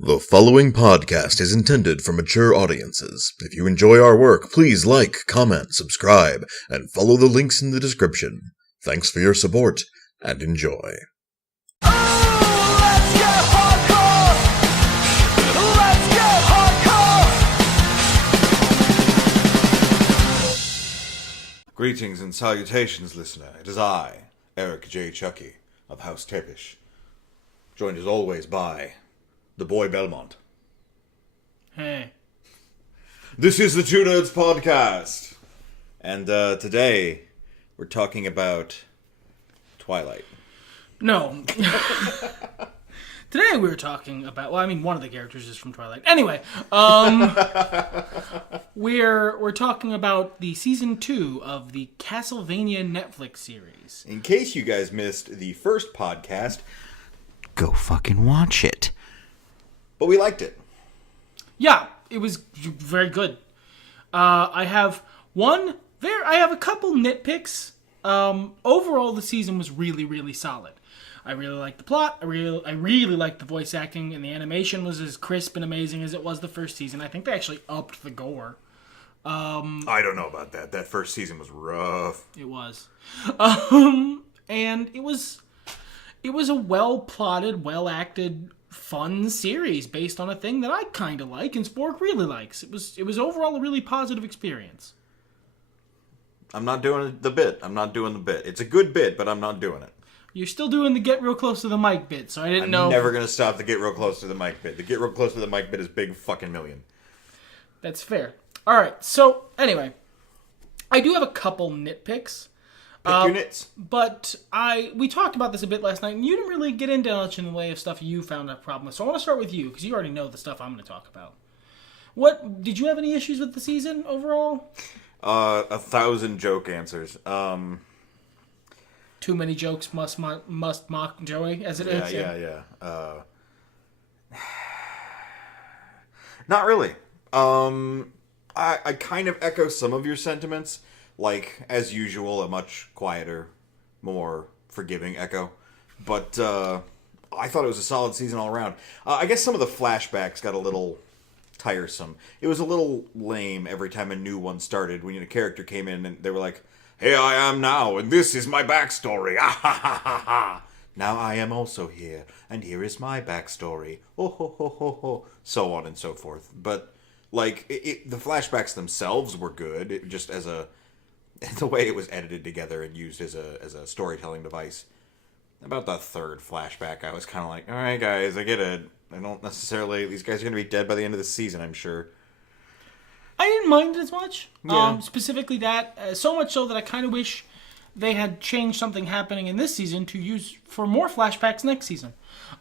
The following podcast is intended for mature audiences. If you enjoy our work, please like, comment, subscribe, and follow the links in the description. Thanks for your support, and enjoy. Greetings and salutations, listener. It is I, Eric J. Chucci, of House Tepish, joined as always by the boy Belmont. Hey. This is the Two Nerds Podcast, and today we're talking about Twilight. No. Today we were talking about, one of the characters is from Twilight. Anyway, we're talking about the season 2 of the Castlevania Netflix series. In case you guys missed the first podcast, go fucking watch it. But we liked it. Yeah, it was very good. I have a couple nitpicks. Overall, the season was really, really solid. I really liked the plot. I really liked the voice acting, and the animation was as crisp and amazing as it was the first season. I think they actually upped the gore. I don't know about that. That first season was rough. It was. And it was a well-plotted, well-acted, fun series based on a thing that I kind of like and Spork really likes. It was overall a really positive experience. I'm not doing the bit. It's a good bit, but I'm not doing it. You're still doing the get real close to the mic bit, so I didn't know. I'm never going to stop the get real close to the mic bit. The get real close to the mic bit is big fucking million. That's fair. All right, so anyway, I do have a couple nitpicks. Pick your nits. But we talked about this a bit last night, and you didn't really get into much in the way of stuff you found a problem with. So I want to start with you, because you already know the stuff I'm going to talk about. Did you have any issues with the season overall? 1,000 joke answers. Too many jokes must mock Joey, as it is. Yeah. Not really. I kind of echo some of your sentiments. Like, as usual, a much quieter, more forgiving Echo. But I thought it was a solid season all around. I guess some of the flashbacks got a little tiresome. It was a little lame every time a new one started. When a character came in and they were like, "Here I am now, and this is my backstory. Ah, ha, ha, ha, ha. Now I am also here, and here is my backstory. Oh, ho, ho, ho, ho." So on and so forth. But, like, the flashbacks themselves were good. It just the way it was edited together and used as a storytelling device. About the third flashback, I was kind of like, all right, guys, I get it. I don't necessarily... These guys are going to be dead by the end of the season, I'm sure. I didn't mind it as much. Yeah. Specifically that. So much so that I kind of wish they had changed something happening in this season to use for more flashbacks next season.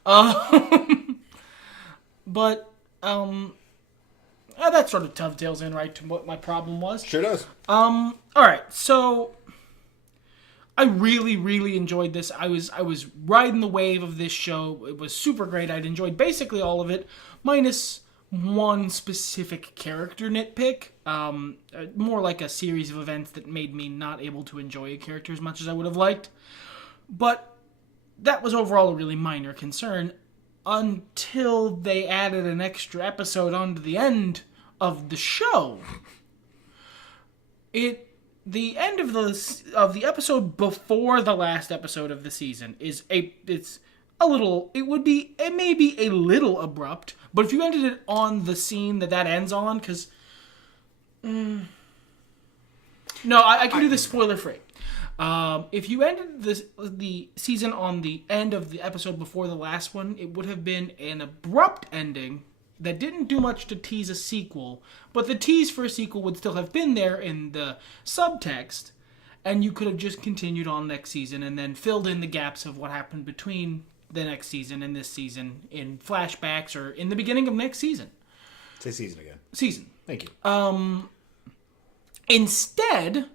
But... that sort of dovetails in right to what my problem was. Sure does. Alright, so I really, really enjoyed this. I was riding the wave of this show. It was super great. I'd enjoyed basically all of it, minus one specific character nitpick. More like a series of events that made me not able to enjoy a character as much as I would have liked. But that was overall a really minor concern until they added an extra episode onto the end of the show. The end of the episode before the last episode of the season it may be a little abrupt, but if you ended it on the scene that ends on, because no, I can do this spoiler free. If you ended the season on the end of the episode before the last one, it would have been an abrupt ending that didn't do much to tease a sequel, but the tease for a sequel would still have been there in the subtext, and you could have just continued on next season and then filled in the gaps of what happened between the next season and this season in flashbacks or in the beginning of next season. Say season again. Season. Thank you. Instead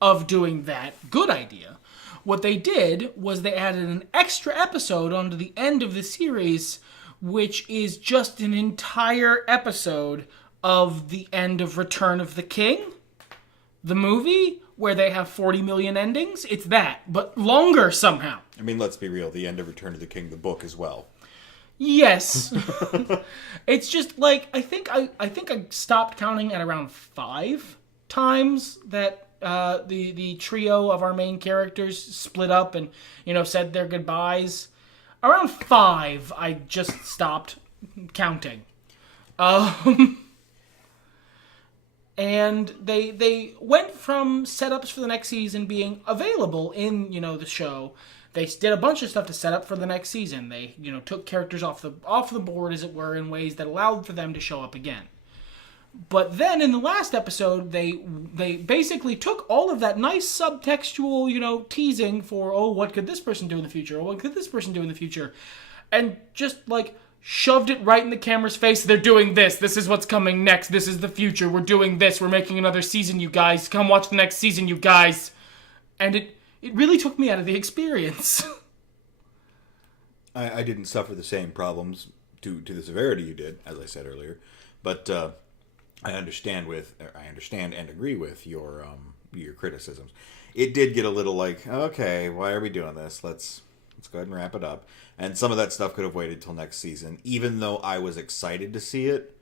of doing that good idea, what they did was they added an extra episode onto the end of the series, which is just an entire episode of the end of Return of the King, the movie, where they have 40 million endings. It's that, but longer somehow. I mean, let's be real. The end of Return of the King, the book as well. Yes. It's just like I think I stopped counting at around 5 times that the trio of our main characters split up and said their goodbyes. Around 5, I just stopped counting. And they went from setups for the next season being available in the show. They did a bunch of stuff to set up for the next season. They took characters off the board, as it were, in ways that allowed for them to show up again. But then in the last episode, they basically took all of that nice subtextual, teasing for, oh, what could this person do in the future? Or what could this person do in the future? And just, shoved it right in the camera's face. They're doing this. This is what's coming next. This is the future. We're doing this. We're making another season, you guys. Come watch the next season, you guys. And it really took me out of the experience. I didn't suffer the same problems to the severity you did, as I said earlier. But I understand and agree with your criticisms. It did get a little okay, why are we doing this? Let's go ahead and wrap it up. And some of that stuff could have waited till next season, even though I was excited to see it.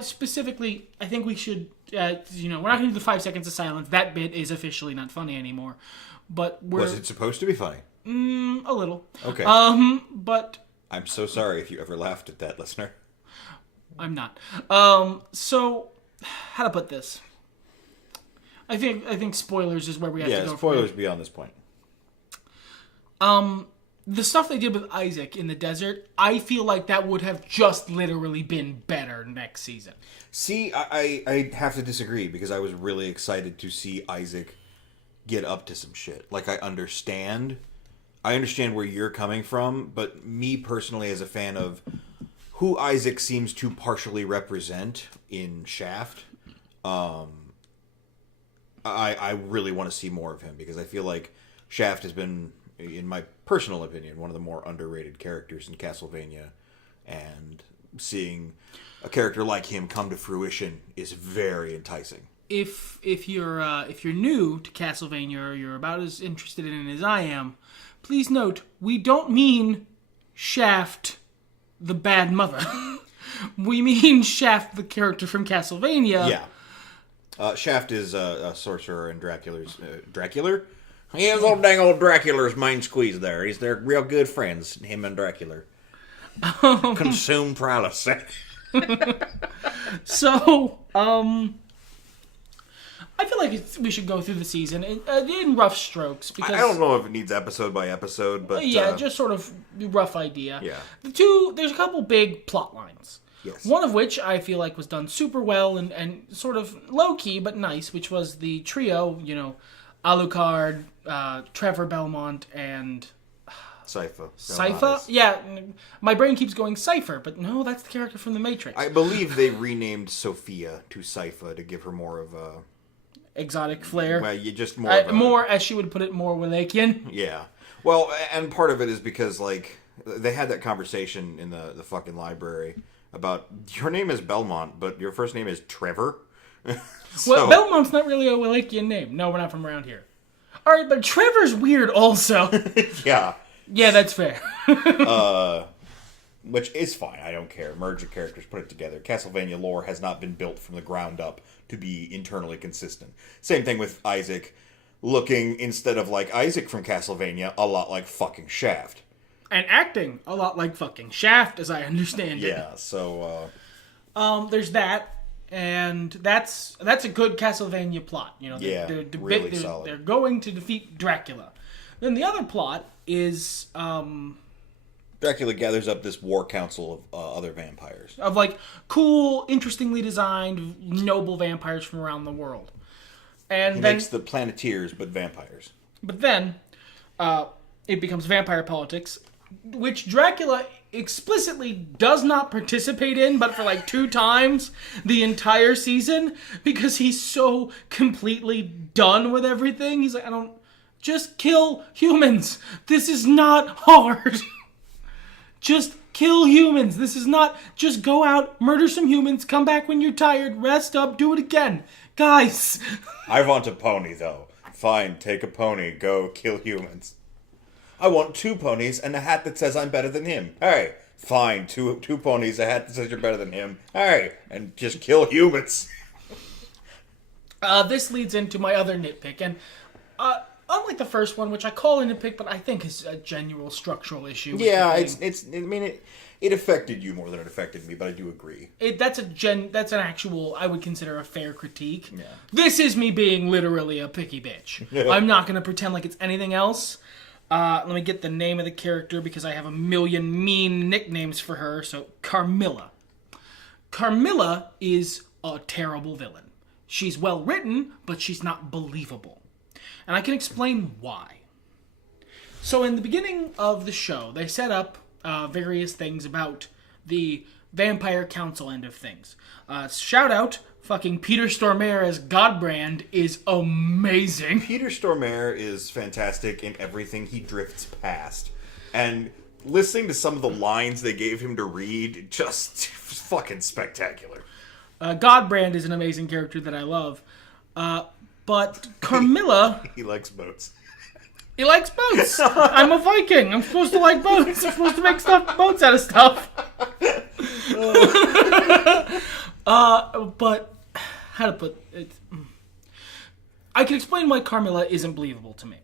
Specifically, I think we should, we're not going to do the 5 seconds of silence. That bit is officially not funny anymore. But Was it supposed to be funny? A little. Okay. But I'm so sorry if you ever laughed at that, listener. I'm not. So, how to put this? I think spoilers is where we have to go. Yeah, spoilers beyond this point. The stuff they did with Isaac in the desert, I feel like that would have just literally been better next season. See, I have to disagree because I was really excited to see Isaac get up to some shit. I understand where you're coming from, but me personally as a fan of who Isaac seems to partially represent in Shaft, I really want to see more of him because I feel like Shaft has been, in my personal opinion, one of the more underrated characters in Castlevania, and seeing a character like him come to fruition is very enticing. If you're new to Castlevania or you're about as interested in it as I am, please note we don't mean Shaft, the bad mother. We mean Shaft, the character from Castlevania. Yeah. Shaft is a sorcerer in Dracula's Dracula. Yeah, dang old Dracula's main squeeze there. They're real good friends, him and Dracula. Consume paralysis. So, I feel like we should go through the season in rough strokes. Because I don't know if it needs episode by episode, but... just sort of rough idea. Yeah. There's a couple big plot lines. Yes. One of which I feel like was done super well and sort of low-key but nice, which was the trio, Alucard, Trevor Belmont, and... Sypha? Yeah, my brain keeps going Cypher, but no, that's the character from The Matrix. I believe they renamed Sophia to Sypha to give her more of a... exotic flair. Well, you just more of a... More, as she would put it, more Wallachian. Yeah. Well, and part of it is because, they had that conversation in the fucking library about, your name is Belmont, but your first name is Trevor? Well, Belmont's not really a Wallachian name. No, we're not from around here. Alright, but Trevor's weird also. Yeah. Yeah, that's fair. Which is fine. I don't care. Merge the characters, put it together. Castlevania lore has not been built from the ground up to be internally consistent. Same thing with Isaac, looking, instead of like Isaac from Castlevania, a lot like fucking Shaft. And acting a lot like fucking Shaft, as I understand it. Yeah, so... there's that. And that's a good Castlevania plot. They're really solid. They're going to defeat Dracula. Then the other plot is... Dracula gathers up this war council of other vampires. Of, cool, interestingly designed, noble vampires from around the world. And he then makes the Planeteers, but vampires. But then, it becomes vampire politics, which Dracula explicitly does not participate in, but for 2 times the entire season, because he's so completely done with everything. He's like, I don't... Just kill humans. This is not hard. Just kill humans. This is not... Just go out, murder some humans, come back when you're tired, rest up, do it again. Guys. I want a pony, though. Fine, take a pony, go kill humans. I want 2 ponies and a hat that says I'm better than him. Hey, fine, two ponies, a hat that says you're better than him. Hey, and just kill humans. This leads into my other nitpick, and unlike the first one, which I call a nitpick, but I think is a genuine structural issue. Yeah, it affected you more than it affected me, but I do agree. That's an actual, I would consider a fair critique. Yeah. This is me being literally a picky bitch. I'm not going to pretend like it's anything else. Let me get the name of the character because I have a million mean nicknames for her. So, Carmilla. Carmilla is a terrible villain. She's well written, but she's not believable. And I can explain why. So in the beginning of the show, they set up various things about the Vampire Council end of things. Shout out, fucking Peter Stormare as Godbrand is amazing. Peter Stormare is fantastic in everything he drifts past. And listening to some of the lines they gave him to read, just fucking spectacular. Godbrand is an amazing character that I love. But Carmilla... He likes boats. He likes boats. I'm a Viking. I'm supposed to like boats. I'm supposed to make boats out of stuff. But how to put it? I can explain why Carmilla isn't believable to me.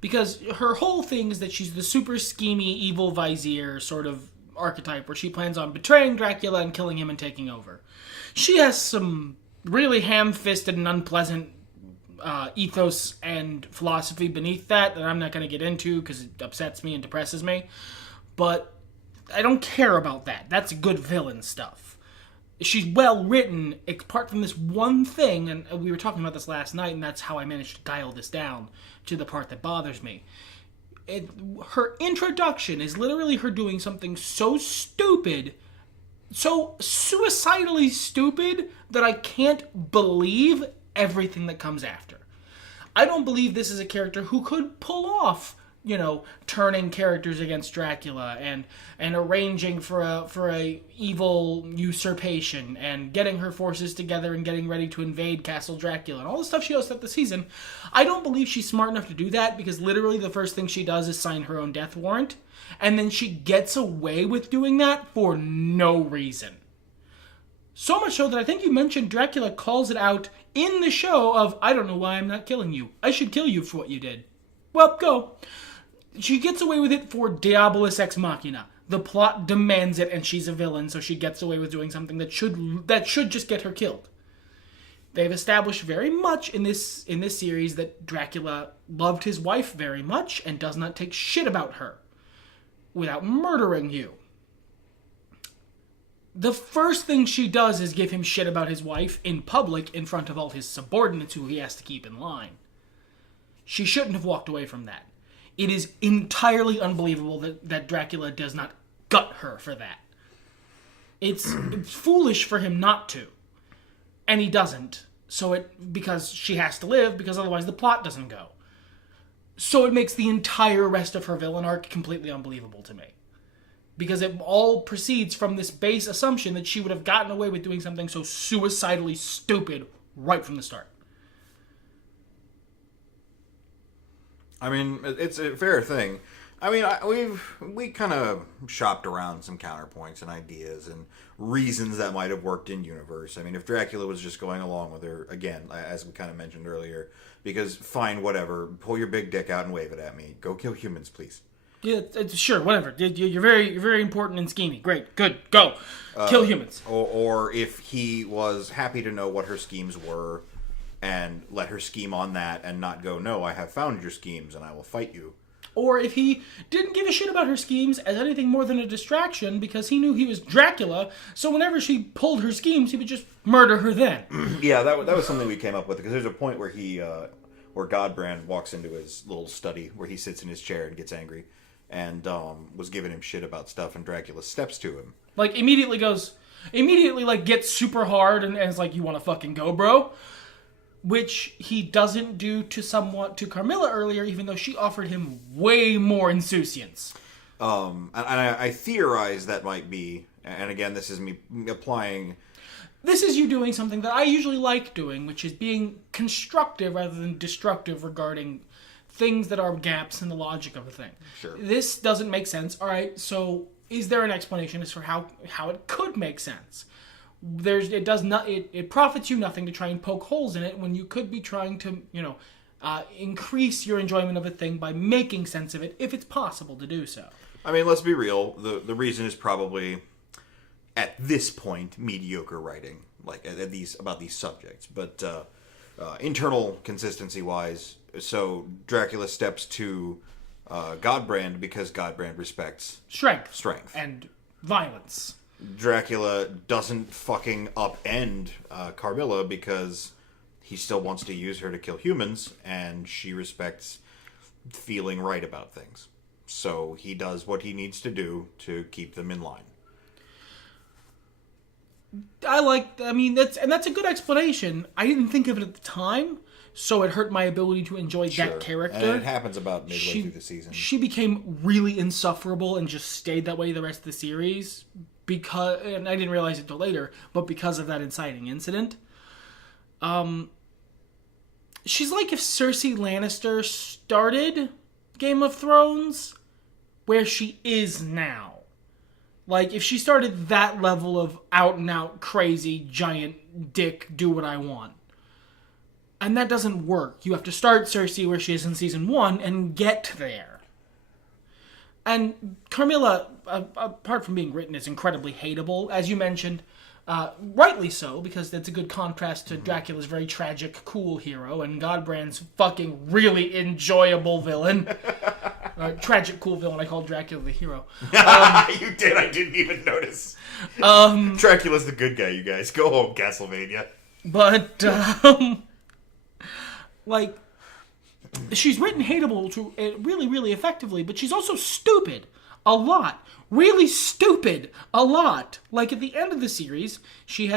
Because her whole thing is that she's the super schemy, evil vizier sort of archetype where she plans on betraying Dracula and killing him and taking over. She has some really ham-fisted and unpleasant ethos and philosophy beneath that I'm not going to get into because it upsets me and depresses me. But I don't care about that. That's good villain stuff. She's well written, apart from this one thing, and we were talking about this last night, and that's how I managed to dial this down to the part that bothers me. Her introduction is literally her doing something so stupid, so suicidally stupid, that I can't believe everything that comes after. I don't believe this is a character who could pull off, turning characters against Dracula and arranging for a evil usurpation and getting her forces together and getting ready to invade Castle Dracula and all the stuff she does throughout the season. I don't believe she's smart enough to do that because literally the first thing she does is sign her own death warrant, and then she gets away with doing that for no reason. So much so that I think you mentioned Dracula calls it out in the show of, I don't know why I'm not killing you. I should kill you for what you did. Well, go. She gets away with it for Diabolus Ex Machina. The plot demands it and she's a villain, so she gets away with doing something that should just get her killed. They've established very much in this series that Dracula loved his wife very much and does not take shit about her without murdering you. The first thing she does is give him shit about his wife in public in front of all his subordinates who he has to keep in line. She shouldn't have walked away from that. It is entirely unbelievable that Dracula does not gut her for that. It's foolish for him not to. And he doesn't. Because she has to live, because otherwise the plot doesn't go. So it makes the entire rest of her villain arc completely unbelievable to me. Because it all proceeds from this base assumption that she would have gotten away with doing something so suicidally stupid right from the start. I mean, it's a fair thing. I mean, we kind of shopped around some counterpoints and ideas and reasons that might have worked in universe. I mean, if Dracula was just going along with her, again, as we kind of mentioned earlier, because fine, whatever, pull your big dick out and wave it at me. Go kill humans, please. Yeah, sure, whatever. You're very important and scheming. Great, good, go. Kill humans. Or if he was happy to know what her schemes were and let her scheme on that and not go, no, I have found your schemes and I will fight you. Or if he didn't give a shit about her schemes as anything more than a distraction because he knew he was Dracula, so whenever she pulled her schemes, he would just murder her then. Yeah, that was something we came up with because there's a point where where Godbrand walks into his little study where he sits in his chair and gets angry and was giving him shit about stuff, and Dracula steps to him. Immediately gets super hard and is like, you want to fucking go, bro? Which he doesn't do to Carmilla earlier, even though she offered him way more insouciance. And I theorize that might be, and again, this is me applying... This is you doing something that I usually like doing, which is being constructive rather than destructive regarding things that are gaps in the logic of a thing. Sure. This doesn't make sense. All right, so is there an explanation as for how it could make sense? It profits you nothing to try and poke holes in it when you could be trying to, increase your enjoyment of a thing by making sense of it, if it's possible to do so. I mean, let's be real. The reason is probably, at this point, mediocre writing, like about these subjects. But internal consistency-wise, so Dracula steps to Godbrand because Godbrand respects strength. And violence. Dracula doesn't fucking upend Carmilla because he still wants to use her to kill humans, and she respects feeling right about things. So he does what he needs to do to keep them in line. That's a good explanation. I didn't think of it at the time, so it hurt my ability to enjoy that character. And it happens about midway through the season. She became really insufferable and just stayed that way the rest of the series and I didn't realize it till later, but because of that inciting incident. She's like if Cersei Lannister started Game of Thrones where she is now. Like, if she started that level of out-and-out crazy, giant dick, do what I want. And that doesn't work. You have to start Cersei where she is in Season 1 and get there. And Carmilla, apart from being written, is incredibly hateable. As you mentioned, rightly so, because that's a good contrast to Dracula's very tragic, cool hero, and Godbrand's fucking really enjoyable villain. Tragic, cool villain. I called Dracula the hero. You did. I didn't even notice. Dracula's the good guy, you guys. Go home, Castlevania. But, she's written hateable to really, really effectively, but she's also stupid. A lot. Really stupid. A lot. Like, at the end of the series, she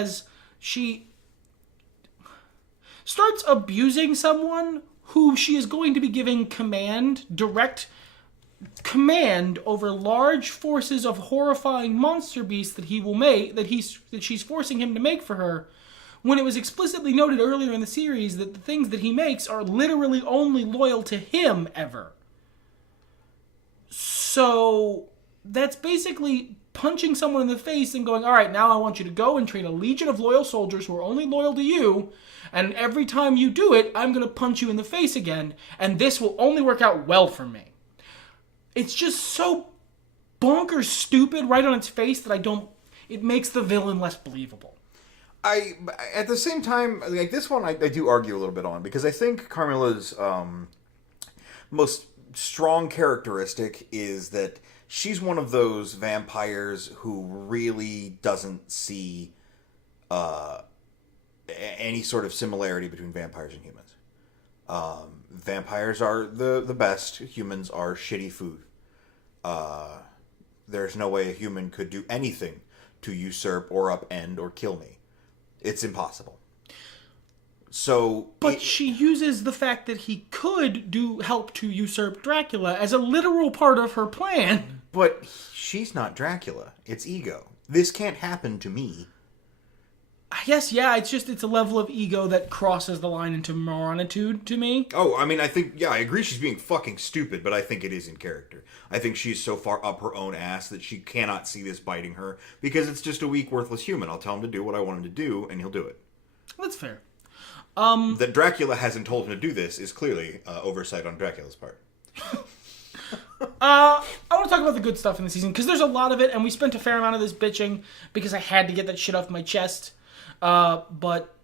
starts abusing someone who she is going to be giving direct command over large forces of horrifying monster beasts that she's forcing him to make for her, when it was explicitly noted earlier in the series that the things that he makes are literally only loyal to him ever. So that's basically punching someone in the face and going, all right, now I want you to go and train a legion of loyal soldiers who are only loyal to you, and every time you do it, I'm going to punch you in the face again, and this will only work out well for me. It's just so bonkers stupid right on its face that it makes the villain less believable. At the same time, like this one, I do argue a little bit on, because I think Carmilla's most strong characteristic is that she's one of those vampires who really doesn't see any sort of similarity between vampires and humans. Vampires are the best. Humans are shitty food. There's no way a human could do anything to usurp or upend or kill me. It's impossible. But she uses the fact that he could help to usurp Dracula as a literal part of her plan. But she's not Dracula. It's ego. This can't happen to me. I guess, yeah, it's a level of ego that crosses the line into moronitude to me. Oh, I mean, I agree she's being fucking stupid, but I think it is in character. I think she's so far up her own ass that she cannot see this biting her, because it's just a weak, worthless human. I'll tell him to do what I want him to do, and he'll do it. That's fair. That Dracula hasn't told him to do this is clearly oversight on Dracula's part. I want to talk about the good stuff in the season, because there's a lot of it, and we spent a fair amount of this bitching, because I had to get that shit off my chest. But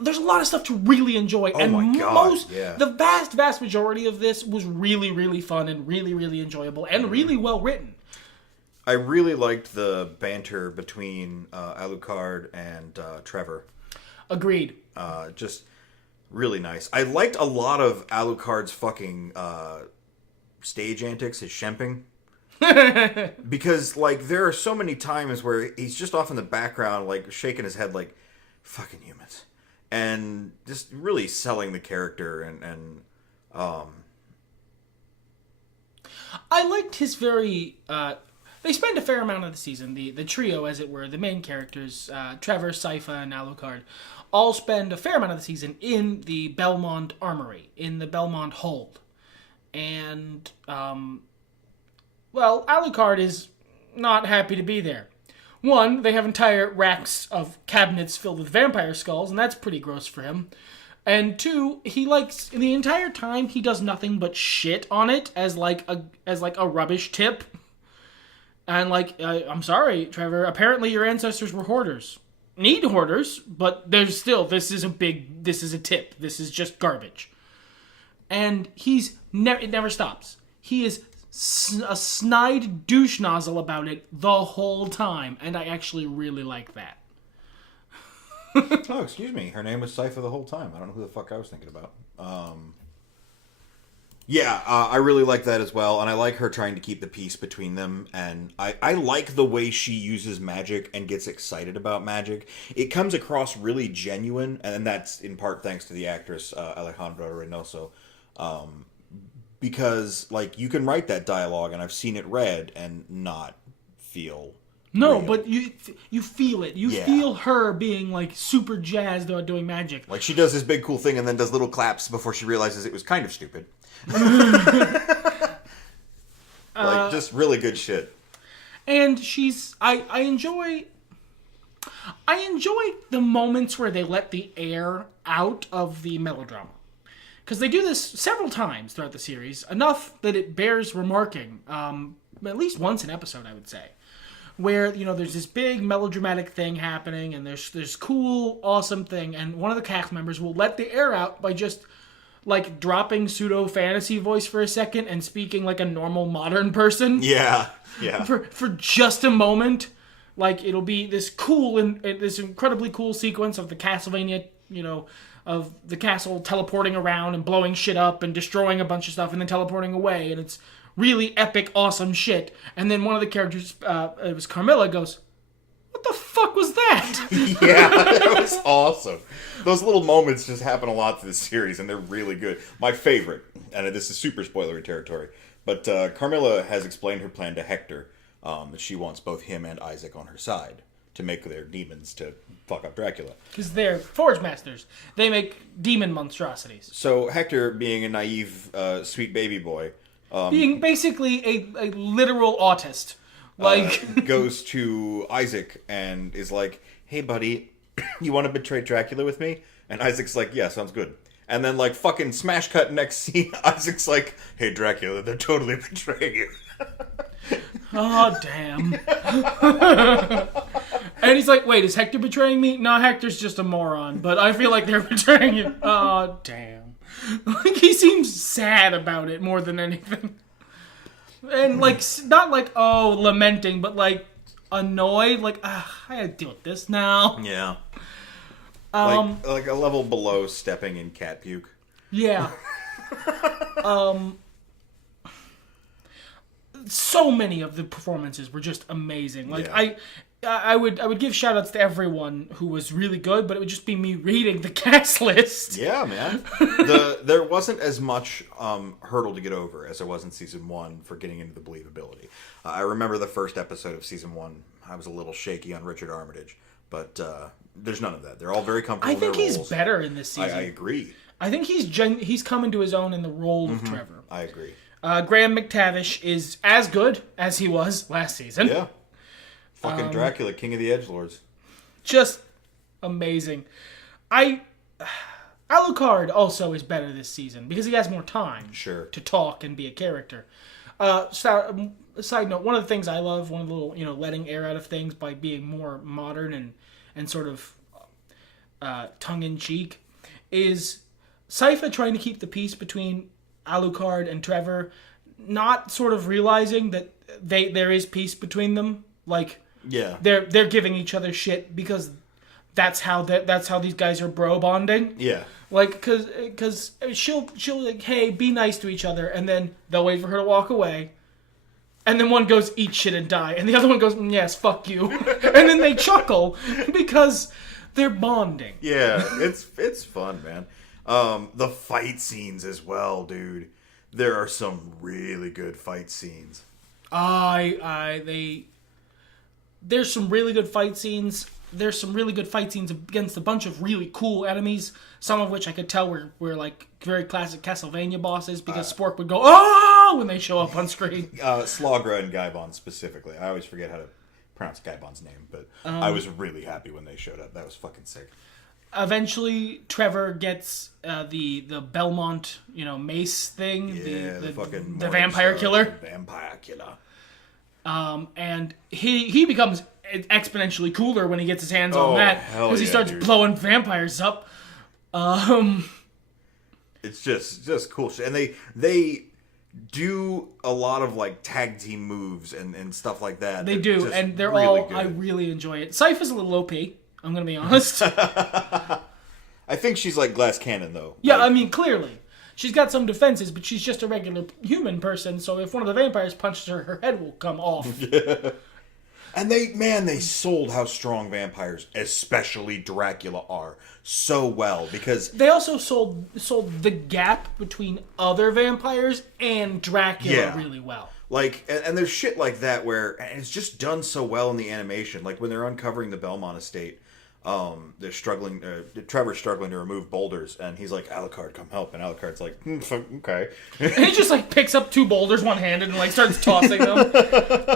there's a lot of stuff to really enjoy. Oh my God, yeah. The vast majority of this was really, really fun and really, really enjoyable and really well written. I really liked the banter between Alucard and Trevor. Agreed. Just really nice. I liked a lot of Alucard's fucking stage antics, his shemping. Because, there are so many times where he's just off in the background, shaking his head like, fucking humans. And just really selling the character and I liked his very they spend a fair amount of the season, the trio, as it were, the main characters, Trevor, Sypha, and Alucard, all spend a fair amount of the season in the Belmont Armory, in the Belmont Hold. And, Alucard is not happy to be there. One, they have entire racks of cabinets filled with vampire skulls, and that's pretty gross for him. And two, he likes, the entire time, he does nothing but shit on it as a rubbish tip. And I'm sorry, Trevor, apparently your ancestors were hoarders. Need hoarders, but there's still, this is a tip. This is just garbage. And it never stops. He is a snide douche nozzle about it the whole time, and I actually really like that. Oh, excuse me. Her name was Sypha the whole time. I don't know who the fuck I was thinking about. I really like that as well, and I like her trying to keep the peace between them, and I like the way she uses magic and gets excited about magic. It comes across really genuine, and that's in part thanks to the actress Alejandra Reynoso, because, you can write that dialogue, and I've seen it read, and not feel real. But you feel it. You feel her being, super jazzed about doing magic. Like, she does this big cool thing and then does little claps before she realizes it was kind of stupid. Just really good shit. And I enjoy the moments where they let the air out of the melodrama. Because they do this several times throughout the series, enough that it bears remarking, at least once an episode, I would say. Where, there's this big melodramatic thing happening, and there's this cool, awesome thing, and one of the cast members will let the air out by just, dropping pseudo-fantasy voice for a second and speaking like a normal modern person. Yeah. For just a moment. It'll be this cool and this incredibly cool sequence of the Castlevania, of the castle teleporting around and blowing shit up and destroying a bunch of stuff and then teleporting away, and it's really epic, awesome shit. And then one of the characters, it was Carmilla, goes, "What the fuck was that?" Yeah, that was awesome. Those little moments just happen a lot to this series, and they're really good. My favorite, and this is super spoilery territory, but Carmilla has explained her plan to Hector, that she wants both him and Isaac on her side to make their demons to fuck up Dracula. Because they're forge masters. They make demon monstrosities. So Hector, being a naive, sweet baby boy... being basically a literal autist. Goes to Isaac and is like, "Hey, buddy, you want to betray Dracula with me?" And Isaac's like, "Yeah, sounds good." And then, fucking smash cut next scene, Isaac's like, "Hey, Dracula, they're totally betraying you." Oh, damn. And he's like, "Wait, is Hector betraying me?" "No, Hector's just a moron, but I feel like they're betraying you." Oh, damn. He seems sad about it more than anything. And, not lamenting, but, annoyed. I gotta deal with this now. Yeah. Like a level below stepping in cat puke. Yeah. So many of the performances were just amazing. I would give shout-outs to everyone who was really good, but it would just be me reading the cast list. Yeah, man. There wasn't as much hurdle to get over as there was in Season 1 for getting into the believability. I remember the first episode of Season 1, I was a little shaky on Richard Armitage, but there's none of that. They're all very comfortable in their roles. I think he's better in this season. I agree. I think he's come into his own in the role of Trevor. I agree. Graham McTavish is as good as he was last season. Yeah. Fucking Dracula, King of the Edgelords. Just amazing. Alucard also is better this season because he has more time to talk and be a character. Side note, one of the things I love, one of the little, letting air out of things by being more modern and sort of tongue-in-cheek, is Sypha trying to keep the peace between Alucard and Trevor, not sort of realizing that there is peace between them. They're giving each other shit because that's how these guys are bro bonding. Yeah. Because she'll hey, be nice to each other, and then they'll wait for her to walk away. And then one goes, "Eat shit and die." And the other one goes, "Yes, fuck you." And then they chuckle because they're bonding. Yeah, it's fun, man. The fight scenes as well, dude. There are some really good fight scenes. There's some really good fight scenes. There's some really good fight scenes against a bunch of really cool enemies. Some of which I could tell were like very classic Castlevania bosses because Spork would go "oh" when they show up on screen. Slagra and Gaibon specifically. I always forget how to pronounce Gaibon's name, but I was really happy when they showed up. That was fucking sick. Eventually, Trevor gets the Belmont, mace thing. Yeah, the vampire killer. Vampire killer. And he becomes exponentially cooler when he gets his hands on that because he starts blowing vampires up. It's just cool shit, and they do a lot of like tag team moves and stuff like that. They do, and they're really all. good. I really enjoy it. Sypha's a little OP. I'm gonna be honest. I think she's like Glass Cannon though. Yeah, like, I mean clearly. She's got some defenses, but she's just a regular human person, so if one of the vampires punches her, her head will come off. And they sold how strong vampires, especially Dracula, are so well because they also sold the gap between other vampires and Dracula really well. Like, and there's shit like that where and it's just done so well in the animation. Like when they're uncovering the Belmont estate. They're struggling. Trevor's struggling to remove boulders, and he's like, "Alucard, come help!" And Alucard's like, "Okay." And he just like picks up 2 boulders one-handed and like starts tossing them,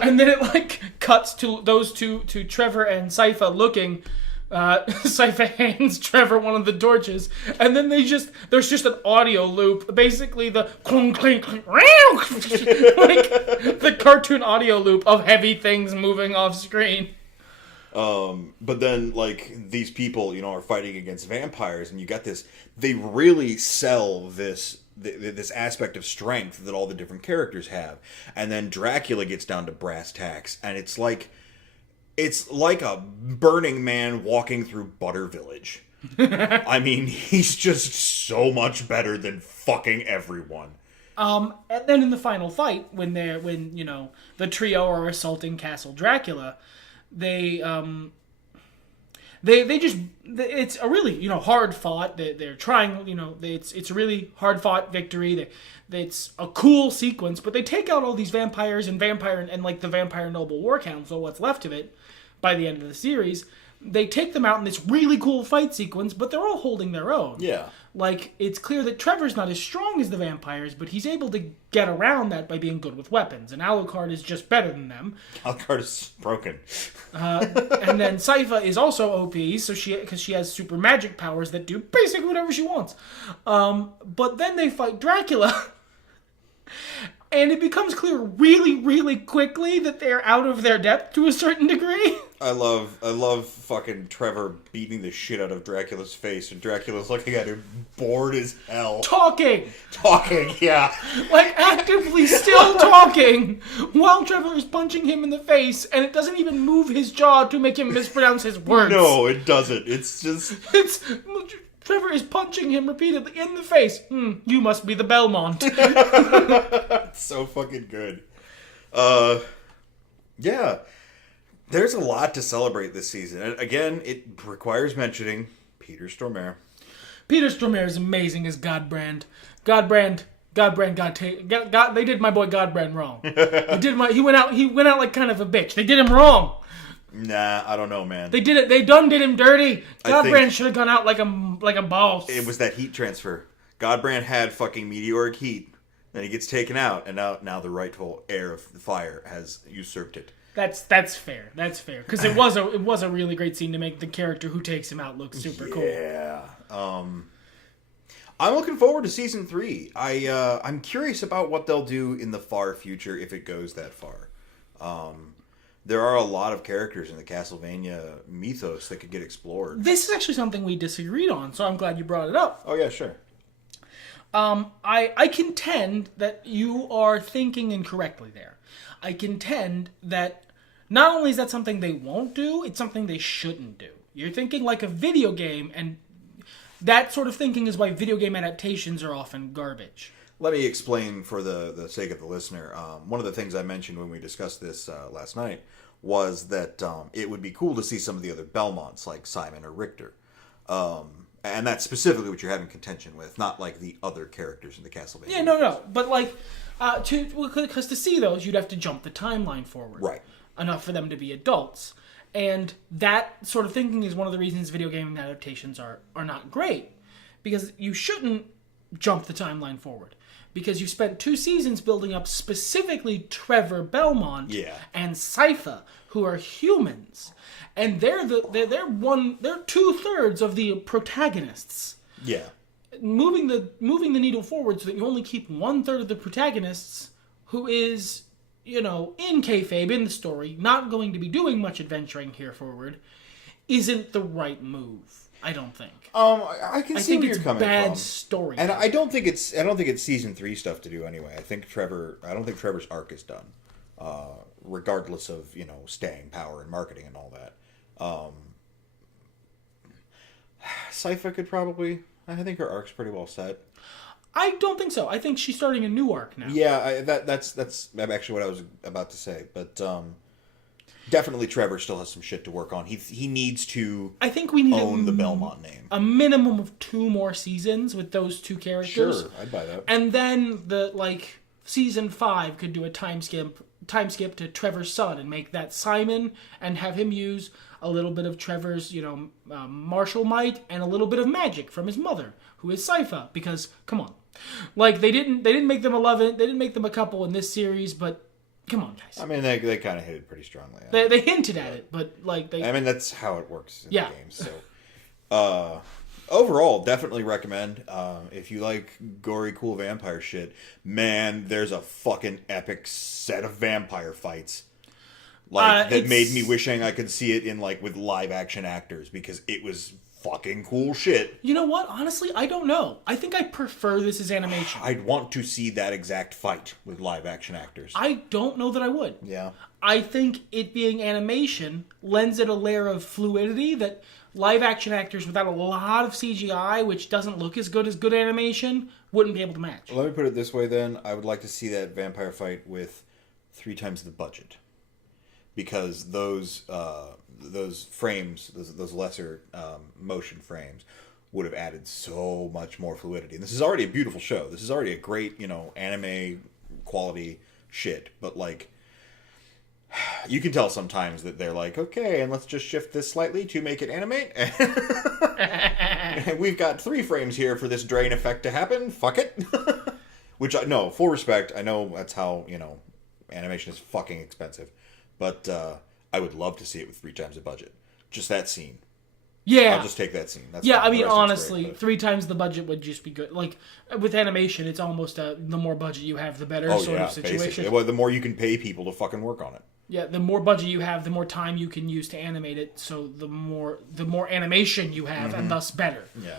and then it like cuts to those two to Trevor and Sypha looking. Sypha hands Trevor one of the torches, and then there's just an audio loop, basically the clunk clink clink, like the cartoon audio loop of heavy things moving off screen. But then, like, these people, are fighting against vampires, and you got this. They really sell this aspect of strength that all the different characters have, and then Dracula gets down to brass tacks, and it's like a Burning Man walking through Butter Village. I mean, he's just so much better than fucking everyone. And then in the final fight, when the trio are assaulting Castle Dracula. They just it's a really hard fought. They're trying it's a really hard fought victory. It's a cool sequence, but they take out all these vampires and like the Vampire Noble War Council, what's left of it, by the end of the series. They take them out in this really cool fight sequence, but they're all holding their own. Yeah. Like, it's clear that Trevor's not as strong as the vampires, but he's able to get around that by being good with weapons, and Alucard is just better than them. Alucard is broken. And then Sypha is also OP, because she has super magic powers that do basically whatever she wants. But then they fight Dracula, and it becomes clear really, really quickly that they're out of their depth to a certain degree. I love fucking Trevor beating the shit out of Dracula's face, and Dracula's looking at him bored as hell. Talking, yeah. Like, actively still talking, while Trevor is punching him in the face, and it doesn't even move his jaw to make him mispronounce his words. No, it doesn't. It's just... Trevor is punching him repeatedly in the face. You must be the Belmont. It's so fucking good. Yeah. There's a lot to celebrate this season. And again, it requires mentioning Peter Stormare. Peter Stormare is amazing as Godbrand. Godbrand they did my boy Godbrand wrong. He went out like kind of a bitch. They did him wrong. Nah, I don't know, man. They did it. They done did him dirty. Godbrand should have gone out like a boss. It was that heat transfer. Godbrand had fucking meteoric heat. Then he gets taken out, and now the rightful heir of the fire has usurped it. That's fair. That's fair, because it was a really great scene to make the character who takes him out look super cool. Yeah. I'm looking forward to season 3. I'm curious about what they'll do in the far future if it goes that far. There are a lot of characters in the Castlevania mythos that could get explored. This is actually something we disagreed on, so I'm glad you brought it up. Oh yeah, sure. I contend that you are thinking incorrectly there. I contend that not only is that something they won't do, it's something they shouldn't do. You're thinking like a video game, and that sort of thinking is why video game adaptations are often garbage. Let me explain for the sake of the listener. One of the things I mentioned when we discussed this last night was that it would be cool to see some of the other Belmonts, like Simon or Richter. And that's specifically what you're having contention with, not like the other characters in the Castlevania. Yeah, no. But like, because to see those, you'd have to jump the timeline forward. Right. Enough for them to be adults. And that sort of thinking is one of the reasons video game adaptations are not great. Because you shouldn't jump the timeline forward. Because you spent 2 seasons building up specifically Trevor Belmont and Sypha, who are humans. And they're 2/3 of the protagonists. Yeah. Moving the needle forward so that you only keep 1/3 of the protagonists, who is, in kayfabe, in the story, not going to be doing much adventuring here forward, isn't the right move. I don't think. I can see where you're coming from. Bad story, and I don't think it's season 3 stuff to do anyway. I don't think Trevor's arc is done, regardless of staying power and marketing and all that. Sypha could probably. I think her arc's pretty well set. I don't think so. I think she's starting a new arc now. Yeah, that's actually what I was about to say. But definitely Trevor still has some shit to work on. He needs to. I think we need own the Belmont name. A minimum of 2 more seasons with those 2 characters. Sure, I'd buy that. And then season 5 could do a time skip to Trevor's son and make that Simon and have him use a little bit of Trevor's, martial might and a little bit of magic from his mother, who is Sypha. Because come on, they didn't make them 11. They didn't make them a couple in this series, but come on, guys. I mean, they kind of hit it pretty strongly. They hinted at it, but I mean, that's how it works in the games. So, overall, definitely recommend. If you like gory, cool vampire shit, man, there's a fucking epic set of vampire fights. That made me wishing I could see it in with live action actors because it was fucking cool shit. You know what? Honestly, I don't know. I think I prefer this as animation. I'd want to see that exact fight with live action actors. I don't know that I would. Yeah. I think it being animation lends it a layer of fluidity that live action actors without a lot of CGI, which doesn't look as good animation, wouldn't be able to match. Let me put it this way then. I would like to see that vampire fight with 3 times the budget. Because those frames, those lesser motion frames, would have added so much more fluidity. And this is already a beautiful show. This is already a great, anime quality shit. But you can tell sometimes that they're like, okay, and let's just shift this slightly to make it animate. We've got 3 frames here for this drain effect to happen. Fuck it. Which full respect. I know that's how animation is fucking expensive. But I would love to see it with 3 times the budget. Just that scene. Yeah. I'll just take that scene. That's I mean, honestly, 3 times the budget would just be good. With animation, it's almost the more budget you have, the better sort of situation. Basically. Well, the more you can pay people to fucking work on it. Yeah, the more budget you have, the more time you can use to animate it, so the more animation you have, and thus better. Yeah.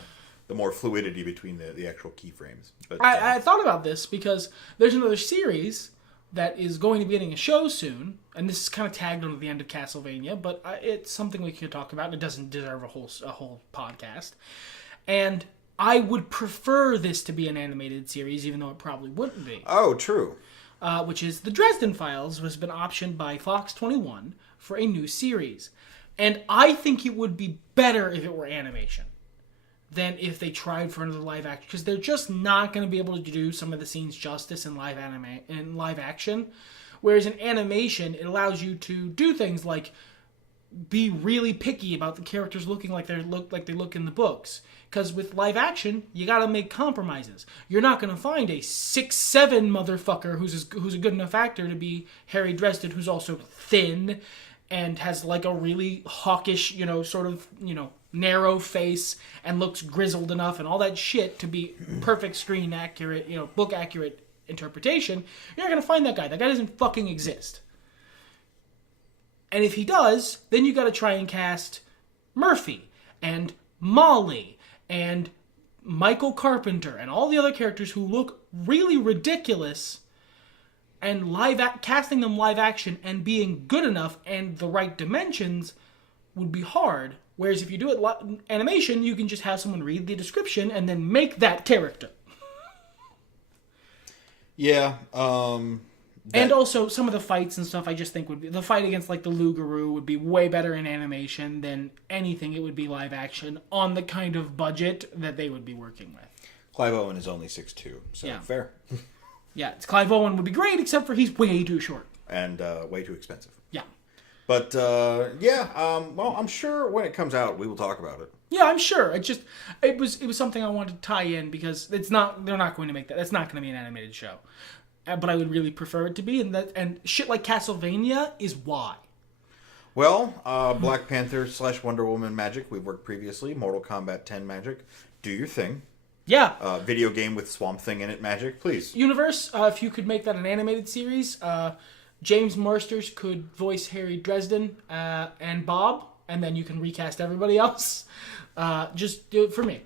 The more fluidity between the actual keyframes. But I thought about this because there's another series that is going to be getting a show soon, and this is kind of tagged on at the end of Castlevania, but it's something we can talk about, and it doesn't deserve a whole podcast. And I would prefer this to be an animated series, even though it probably wouldn't be. Oh, true. Which is The Dresden Files, has been optioned by Fox 21 for a new series. And I think it would be better if it were animation than if they tried for another live action, because they're just not going to be able to do some of the scenes justice in live action. Whereas in animation, it allows you to do things like be really picky about the characters looking like they look in the books. Because with live action, you got to make compromises. You're not going to find a 6'7" motherfucker who's a good enough actor to be Harry Dresden, who's also thin and has a really hawkish, narrow face and looks grizzled enough and all that shit to be perfect screen accurate, book accurate interpretation. You're not going to find that guy. That guy doesn't fucking exist. And if he does, then you got to try and cast Murphy and Molly and Michael Carpenter and all the other characters who look really ridiculous, and casting them live action and being good enough and the right dimensions would be hard. Whereas if you do it animation, you can just have someone read the description and then make that character. Yeah, And also, some of the fights and stuff, I just think would be... The fight against, like, the Lugaroo would be way better in animation than anything it would be live action on the kind of budget that they would be working with. Clive Owen is only 6'2", so Yeah. fair. Yeah, Clive Owen would be great, except for he's way too short. And way too expensive. Yeah. But, well, I'm sure when it comes out, we will talk about it. Yeah, I'm sure. It was something I wanted to tie in because they're not going to make that. That's not going to be an animated show. But I would really prefer it to be, and shit like Castlevania is why. Well, Black Panther / Wonder Woman magic. We've worked previously. Mortal Kombat 10 magic. Do your thing. Yeah. Video game with Swamp Thing in it magic, please. Universe, if you could make that an animated series, James Marsters could voice Harry Dresden and Bob, and then you can recast everybody else. Just do it for me.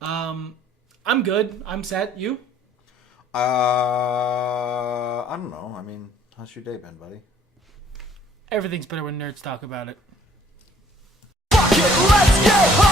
I'm good. I'm set. You? I don't know. I mean, how's your day been, buddy? Everything's better when nerds talk about it. Fuck it, let's get high!